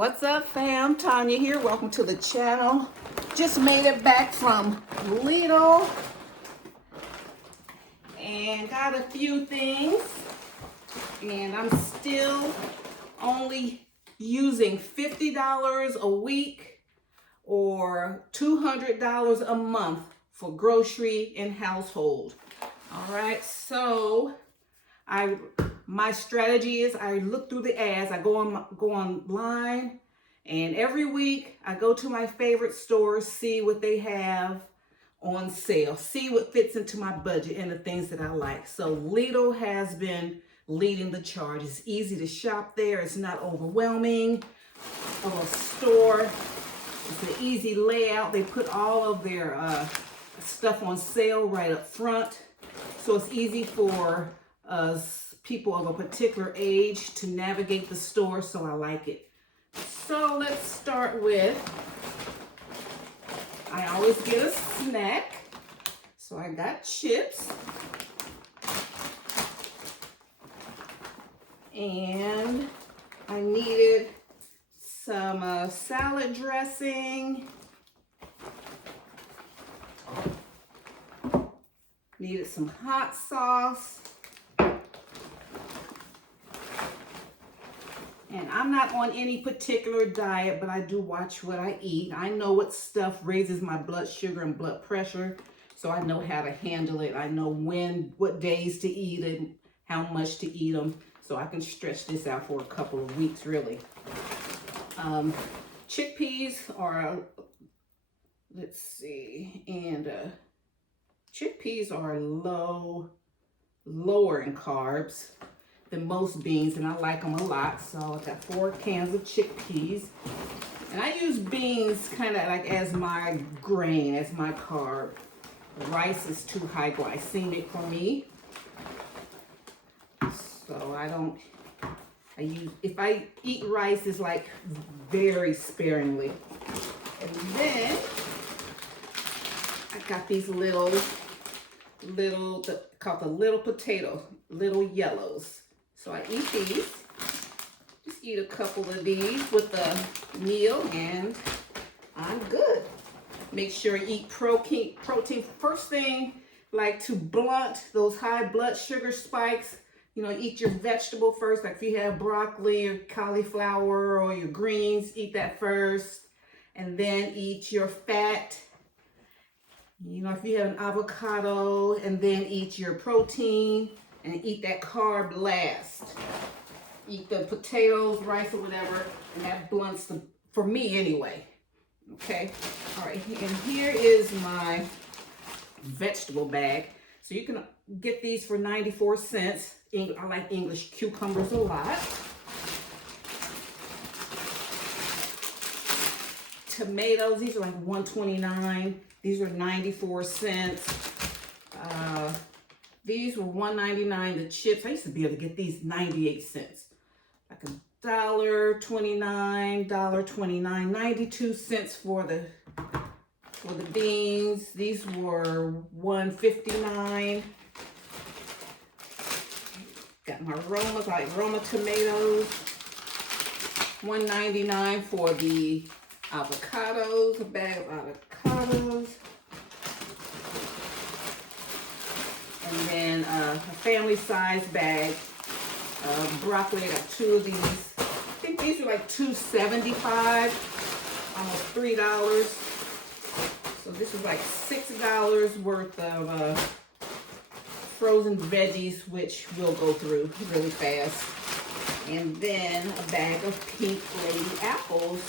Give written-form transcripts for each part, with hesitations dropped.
What's up, fam? Tanya here. Welcome to the channel. Just made it back from Lidl and got a few things, and I'm still only using $50 a week or $200 a month for grocery and household. All right, so my strategy is I look through the ads. I go online, and every week I go to my favorite stores, see what they have on sale, see what fits into my budget and the things that I like. So Lidl has been leading the charge. It's easy to shop there. It's not overwhelming of a store. It's an easy layout. They put all of their stuff on sale right up front. So it's easy for us people of a particular age to navigate the store, so I like it. So let's start with, I always get a snack. So I got chips. And I needed some salad dressing. Needed some hot sauce. And I'm not on any particular diet, but I do watch what I eat. I know what stuff raises my blood sugar and blood pressure, so I know how to handle it. I know what days to eat and how much to eat them, so I can stretch this out for a couple of weeks, really. Chickpeas are, let's see, and chickpeas are lower in carbs than most beans, and I like them a lot. So I got 4 cans of chickpeas, and I use beans kind of like as my grain, as my carb. Rice is too high glycemic for me, so if I eat rice, it's like very sparingly. And then I got these little called the little potato, little yellows. So I eat these. Just eat a couple of these with the meal, and I'm good. Make sure you eat protein. First thing, like to blunt those high blood sugar spikes, eat your vegetable first. Like if you have broccoli or cauliflower or your greens, eat that first. And then eat your fat. If you have an avocado, and then eat your protein. And eat that carb last. Eat the potatoes, rice, or whatever, and that blunts for me anyway. Okay, all right, and here is my vegetable bag. So you can get these for 94 cents. I like English cucumbers a lot. Tomatoes, these are like $1.29. These are 94 cents. These were $1.99. The chips, I used to be able to get these 98 cents. Like $1.29, $1.29, 92 cents for the beans. These were $1.59. Got my Roma, like Roma tomatoes. $1.99 for the avocados, a bag of avocados. And then a family size bag of broccoli. I got 2 of these. I think these are like $2.75, almost $3. So this is like $6 worth of frozen veggies, which we'll go through really fast. And then a bag of Pink Lady apples.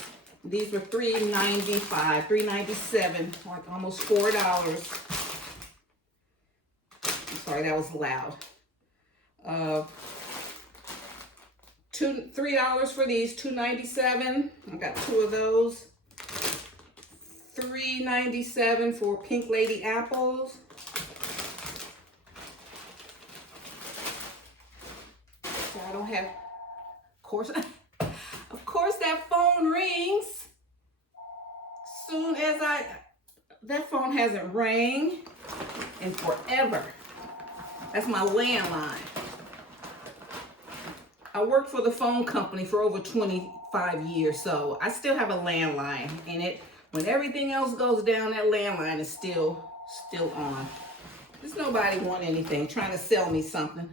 These were $3.95, $3.97, like almost $4. Sorry, that was loud. $3 for these, $2.97. I got 2 of those. $3.97 for Pink Lady apples. So I don't have, of course that phone rings. Soon as that phone hasn't rang in forever. That's my landline. I worked for the phone company for over 25 years, so I still have a landline, and when everything else goes down, that landline is still on. There's nobody want anything, trying to sell me something.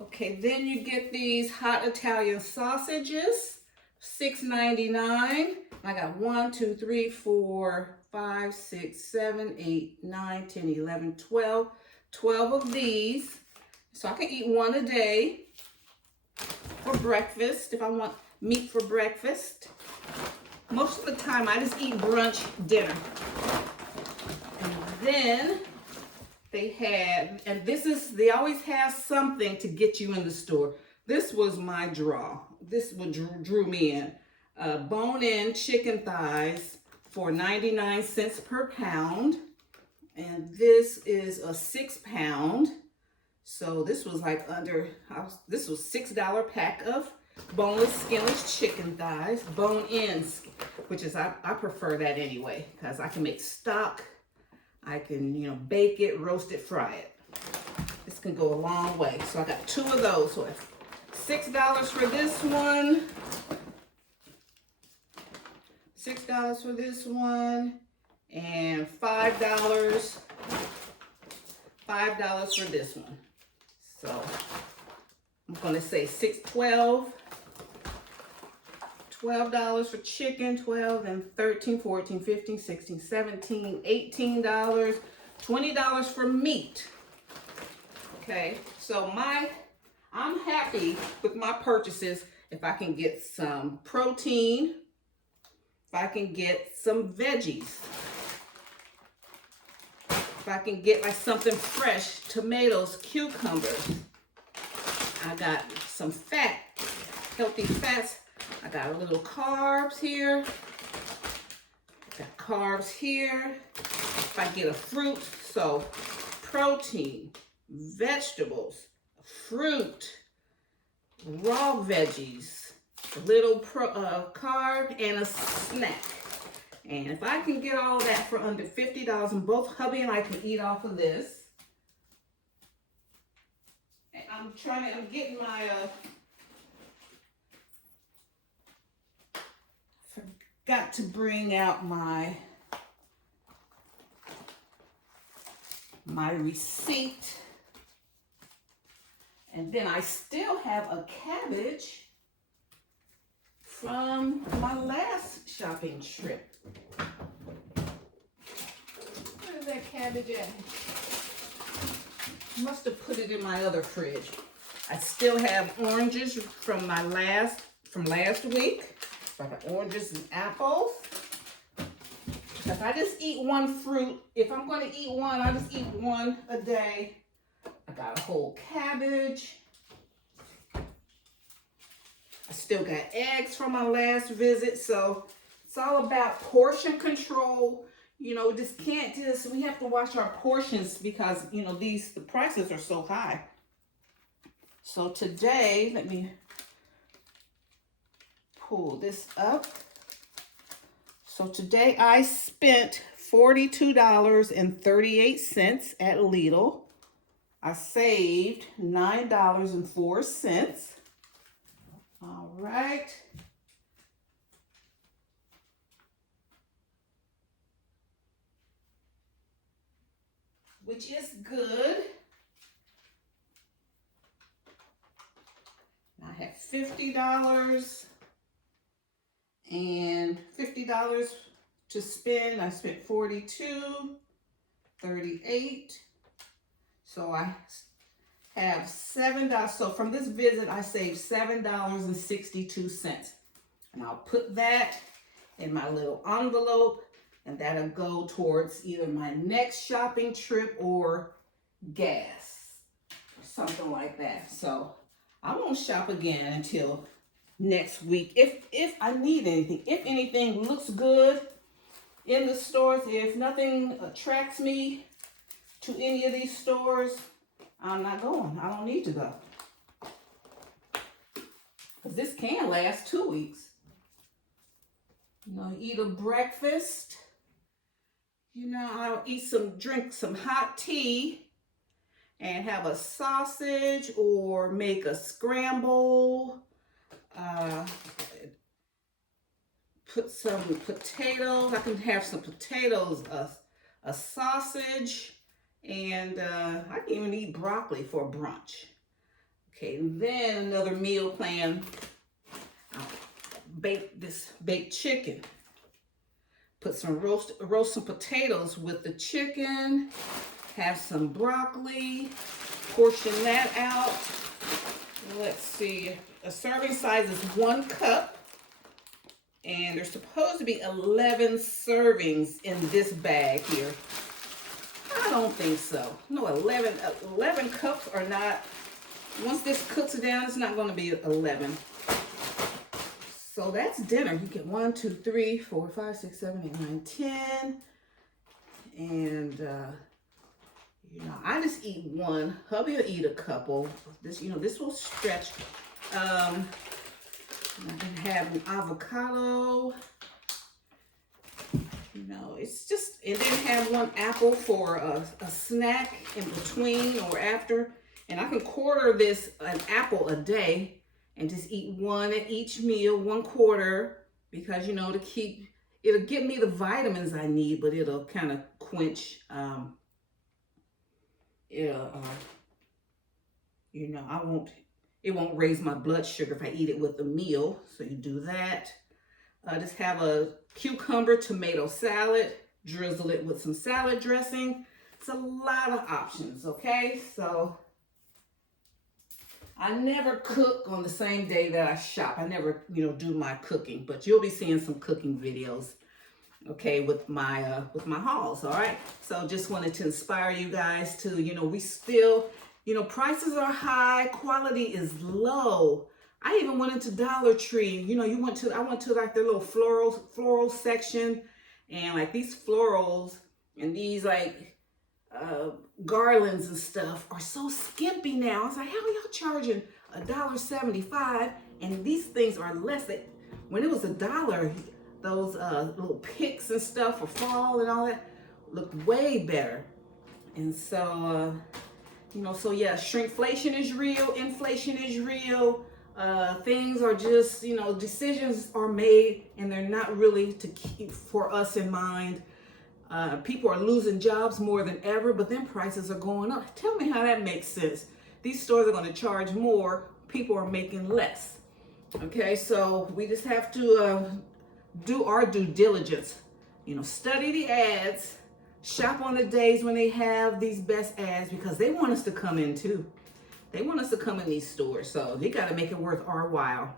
Okay, then you get these hot Italian sausages, $6.99. I got 1, 2, 3, 4, 5, 6, 7, 8, 9, 10, 11, 12. 12 of these. So I can eat one a day for breakfast if I want meat for breakfast. Most of the time I just eat brunch dinner. And then they had, and they always have something to get you in the store. This was my draw. This what drew me in. Bone-in chicken thighs for 99 cents per pound. And this is a 6-pound. So this was like this was $6 pack of boneless, skinless chicken thighs, bone-in, which is, I prefer that anyway, because I can make stock. I can, bake it, roast it, fry it. This can go a long way. So I got 2 of those. So it's $6 for this one. $6 for this one. And $5 for this one. So I'm gonna say $12 for chicken, 12 and 13, 14, 15, 16, 17, $18, $20 for meat. Okay, so I'm happy with my purchases if I can get some protein, if I can get some veggies, if I can get like something fresh, tomatoes, cucumbers. I got some fat, healthy fats. I got a little carbs here. Got carbs here. If I get a fruit, so protein, vegetables, fruit, raw veggies, a little carb, and a snack. And if I can get all that for under $50, and both hubby and I can eat off of this. And I'm getting my, forgot to bring out my receipt. And then I still have a cabbage from my last shopping trip. Where is that cabbage at? Must have put it in my other fridge. I still have oranges from last week. So I got oranges and apples. If I just eat one fruit, if I'm going to eat one, I just eat one a day. I got a whole cabbage. I still got eggs from my last visit. So it's all about portion control. We have to watch our portions because, the prices are so high. So today, let me pull this up. So today I spent $42.38 at Lidl. I saved $9.04. All right. Which is good. I had $50 and $50 to spend. I spent $42.38. So I have $7. So from this visit, I saved $7.62. And I'll put that in my little envelope, and that'll go towards either my next shopping trip or gas, or something like that. So I won't shop again until next week. If I need anything, if anything looks good in the stores, if nothing attracts me to any of these stores, I'm not going. I don't need to go. Because this can last 2 weeks. Eat a breakfast. I'll drink some hot tea. and have a sausage or make a scramble. Put some potatoes. I can have some potatoes, a sausage, and I can even eat broccoli for brunch. Okay, then another meal plan. I'll bake this baked chicken. Put some roast some potatoes with the chicken. Have some broccoli. Portion that out. Let's see. A serving size is 1 cup. And there's supposed to be 11 servings in this bag here. I don't think so. No, 11 cups are not. Once this cooks down, it's not going to be 11. So that's dinner. You get 1, 2, 3, 4, 5, 6, 7, 8, 9, 10. And, you know, I just eat 1. Hubby will eat a couple. This, you know, this will stretch. I can have an avocado. You know, it's just, and then have 1 apple for a snack in between or after. And I can quarter this an apple a day and just eat 1 at each meal, 1/4, because, you know, to keep, it'll give me the vitamins I need, but it'll kind of quench, you know, it won't raise my blood sugar if I eat it with a meal. So you do that. Just have a cucumber tomato salad. Drizzle it with some salad dressing. It's a lot of options, okay? So I never cook on the same day that I shop. I never, you know, do my cooking, but you'll be seeing some cooking videos, okay, with my hauls, all right? So just wanted to inspire you guys to, you know, we still, you know, prices are high, quality is low. I even went into Dollar Tree. You know, I went to like their little floral section, and like these florals and these like garlands and stuff are so skimpy now. I was like, how are y'all charging $1.75? And these things are less. When it was $1, those little picks and stuff for fall and all that looked way better. And so, you know, so yeah, shrinkflation is real, inflation is real. Things are just, you know, decisions are made and they're not really to keep for us in mind. People are losing jobs more than ever, but then prices are going up. Tell me how that makes sense. These stores are going to charge more, people are making less. Okay, so we just have to do our due diligence. You know, study the ads, shop on the days when they have these best ads, because they want us to come in too. They want us to come in these stores, so you got to make it worth our while.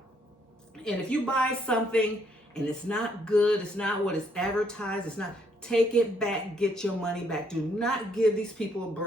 And if you buy something and it's not good, it's not what is advertised, it's not, take it back, get your money back. Do not give these people a break.